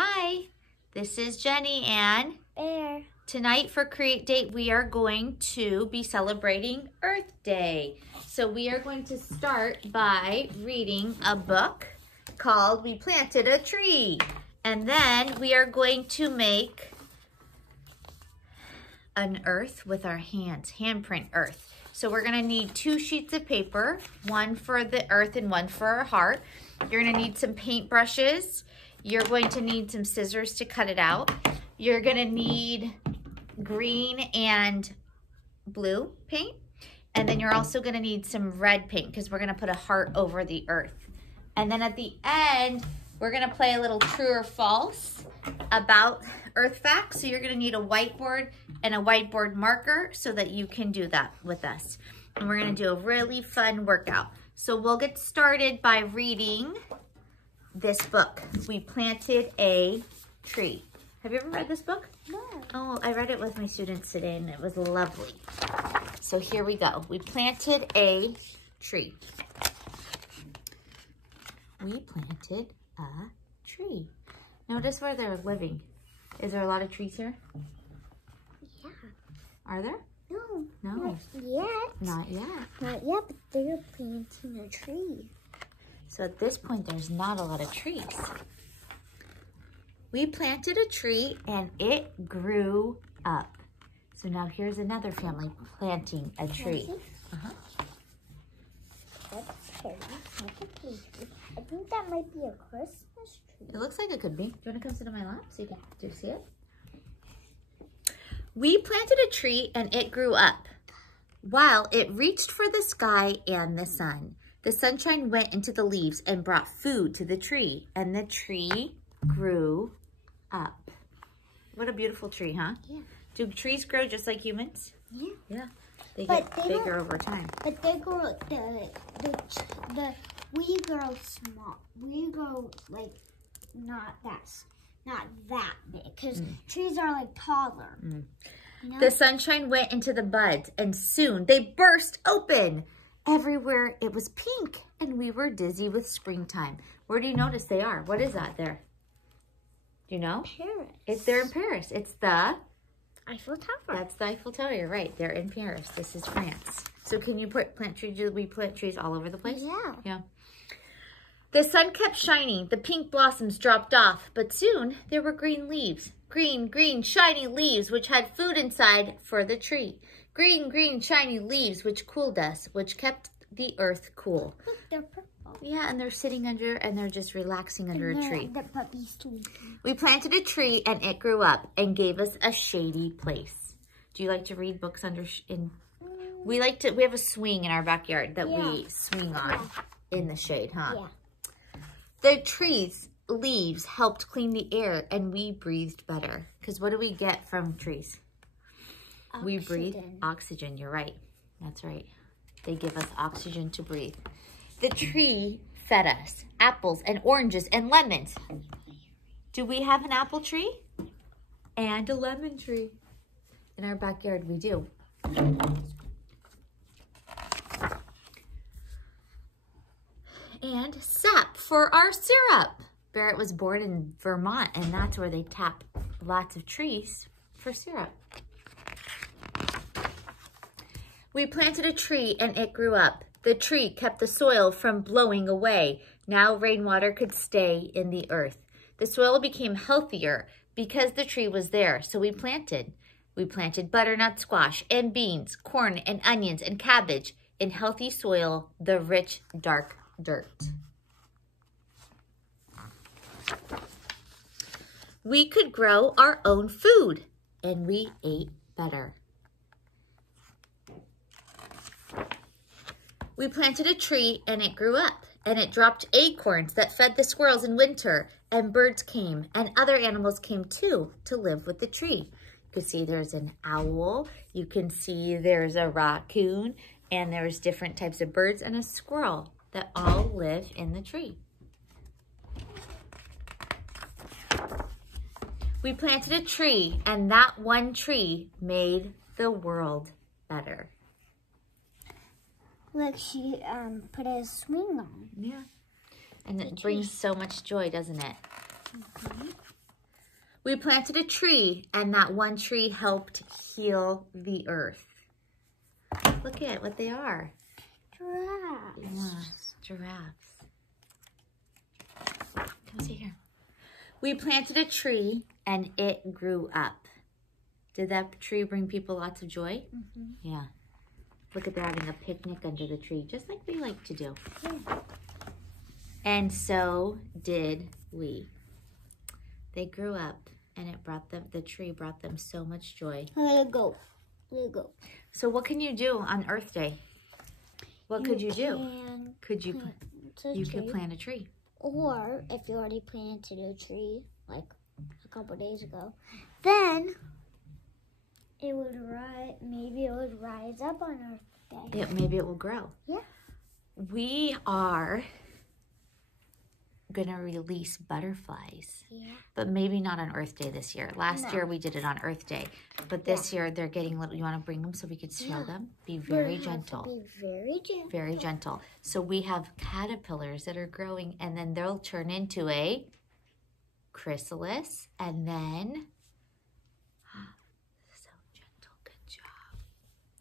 Hi, this is Jenny and Bear. Tonight for Create Date we are going to be celebrating Earth Day. So we are going to start by reading a book called We Planted a Tree. And then we are going to make an earth with our hands, handprint earth. So we're gonna need 2 sheets of paper, one for the earth and one for our heart. You're gonna need some paint brushes. You're going to need some scissors to cut it out. You're gonna need green and blue paint. And then you're also gonna need some red paint because we're gonna put a heart over the earth. And then at the end, we're gonna play a little true or false about earth facts. So you're gonna need a whiteboard and a whiteboard marker so that you can do that with us. And we're gonna do a really fun workout. So we'll get started by reading this book, We Planted a Tree. Have you ever read this book? No. Oh, I read it with my students today and it was lovely. So here we go. We planted a tree. We planted a tree. Notice where they're living. Is there a lot of trees here? Yeah. Are there? No. No. Not yet. Not yet. Not yet, but they're planting a tree. So at this point, there's not a lot of trees. We planted a tree and it grew up. So now here's another family planting a tree. That's scary. I think that might be a Christmas tree. It looks like it could be. Do you want to come sit on my lap so you can see it? We planted a tree and it grew up. While it reached for the sky and the sun, the sunshine went into the leaves and brought food to the tree, and the tree grew up. What a beautiful tree, huh? Yeah. Do trees grow just like humans? Yeah. Yeah. They get bigger over time. But they grow, we grow small. We grow like not that big, because trees are like taller. You know? The sunshine went into the buds and soon they burst open. Everywhere it was pink and we were dizzy with springtime. Where do you notice they are? What is that there? Do you know? Paris. They're in Paris. It's the Eiffel Tower. That's the Eiffel Tower. You're right. They're in Paris. This is France. So can you plant trees? Do we plant trees all over the place? Yeah. Yeah. The sun kept shining. The pink blossoms dropped off, but soon there were green leaves. Green, green, shiny leaves which had food inside for the tree. Green, green, shiny leaves which cooled us, which kept the earth cool. Look, they're purple. Yeah, and they're sitting under, and they're just relaxing under a tree. The puppy's sleeping. We planted a tree, and it grew up and gave us a shady place. Do you like to read books We have a swing in our backyard that we swing on in the shade, huh? Yeah. The trees' leaves helped clean the air, and we breathed better. Because what do we get from trees? Oxygen. We breathe oxygen. You're right. That's right. They give us oxygen to breathe. The tree fed us apples and oranges and lemons. Do we have an apple tree? And a lemon tree. In our backyard, we do. And sap for our syrup. Barrett was born in Vermont, and that's where they tap lots of trees for syrup. We planted a tree and it grew up. The tree kept the soil from blowing away. Now rainwater could stay in the earth. The soil became healthier because the tree was there, so we planted. We planted butternut squash and beans, corn and onions and cabbage in healthy soil, the rich, dark dirt. We could grow our own food, and we ate better. We planted a tree and it grew up, and it dropped acorns that fed the squirrels in winter, and birds came and other animals came too to live with the tree. You can see there's an owl, you can see there's a raccoon, and there's different types of birds and a squirrel that all live in the tree. We planted a tree, and that one tree made the world better. Look, she put a swing on. Yeah. And it brings so much joy, doesn't it? We planted a tree, and that one tree helped heal the earth. Look at what they are. Giraffes. Yeah, giraffes. Come see here. We planted a tree, and it grew up. Did that tree bring people lots of joy? Mm-hmm. Yeah. Look at, they're having a picnic under the tree, just like we like to do. Yeah. And so did we. They grew up, and it brought them, the tree brought them so much joy. Let it go. Let it go. So what can you do on Earth Day? What could you do? Could you could plant a tree. Or if you already planted a tree like a couple days ago, then it would rise. Maybe it would rise up on Earth Day. Maybe it will grow. Yeah. We are gonna release butterflies. Yeah. But maybe not on Earth Day this year. Last year we did it on Earth Day. But this year they're getting little. You want to bring them so we could show them? Be very gentle. Be very gentle. Very gentle. So we have caterpillars that are growing, and then they'll turn into a chrysalis, and then so gentle. Good job.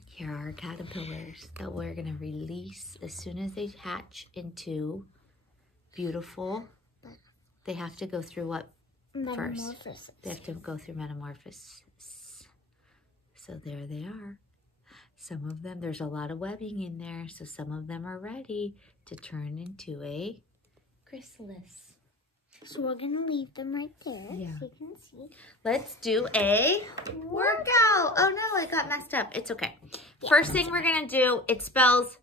Here are our caterpillars that we're going to release as soon as they hatch into beautiful. They have to go through what first? They have to go through metamorphosis. So there they are. Some of them, there's a lot of webbing in there, so some of them are ready to turn into a chrysalis. So we're going to leave them right there Yeah. so you can see. Let's do a workout. Oh no, it got messed up. It's okay. First thing we're going to do, it spells,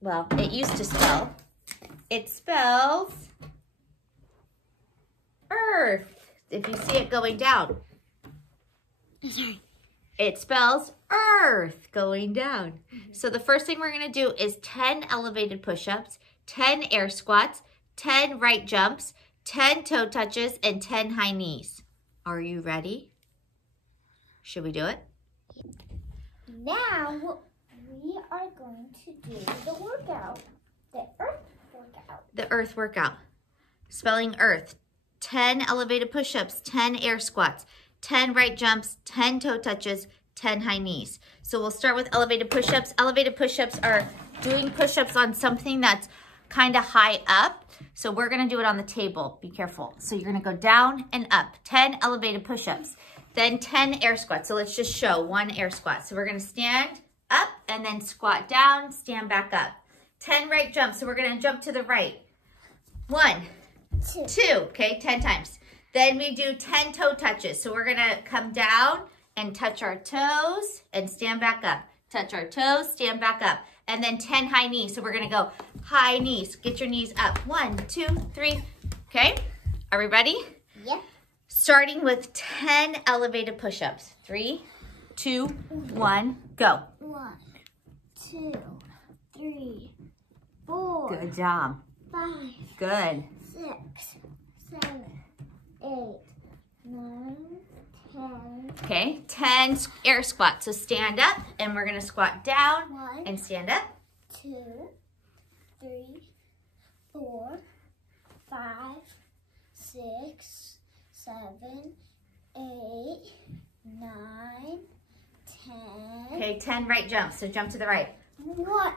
well, it used to spell. It spells earth. If you see it going down. Sorry. It spells earth going down. So the first thing we're going to do is 10 elevated push-ups, 10 air squats, 10 right jumps, 10 toe touches, and 10 high knees. Are you ready? Should we do it? Now we are going to do the workout, the earth workout. The earth workout. Spelling earth. 10 elevated push-ups, 10 air squats, 10 right jumps, 10 toe touches, 10 high knees. So we'll start with elevated push-ups. Elevated push-ups are doing push-ups on something that's kind of high up. So we're going to do it on the table. Be careful. So you're going to go down and up. 10 elevated push-ups. Then 10 air squats. So let's just show one air squat. So we're going to stand up and then squat down, stand back up. 10 right jumps. So we're going to jump to the right. 1, 2, okay, 10 times. Then we do 10 toe touches. So we're gonna come down and touch our toes and stand back up. Touch our toes, stand back up. And then 10 high knees. So we're gonna go high knees. Get your knees up. 1, 2, 3. Okay, are we ready? Yep. Starting with 10 elevated push-ups. 3, 2, 1, go. 1, 2, 3, 4. Good job. 5. Good. 6, 7, 8, 9, 10. Okay, 10 air squats. So stand up, and we're gonna squat down 1, and stand up. 2, 3, 4, 5, 6, 7, 8, 9, 10. Okay, 10 right jumps. So jump to the right. 1,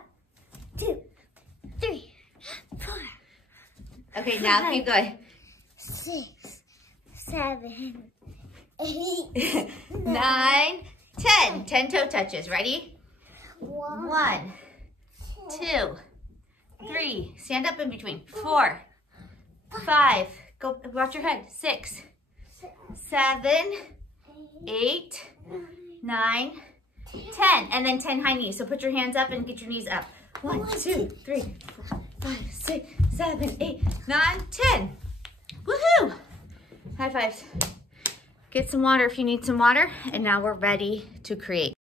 2, 3, 4. Okay, now keep going. 6, 7, 8, 9, 10. 10 toe touches. Ready? 1, 2, 3. Stand up in between. 4, 5. Go. Watch your head. 6, 7, 8, 9, 10. And then 10 high knees. So put your hands up and get your knees up. 1, 2, 3, 4, 5, 6, 7, 8, 9, 10. Woohoo! High fives. Get some water if you need some water. And now we're ready to create.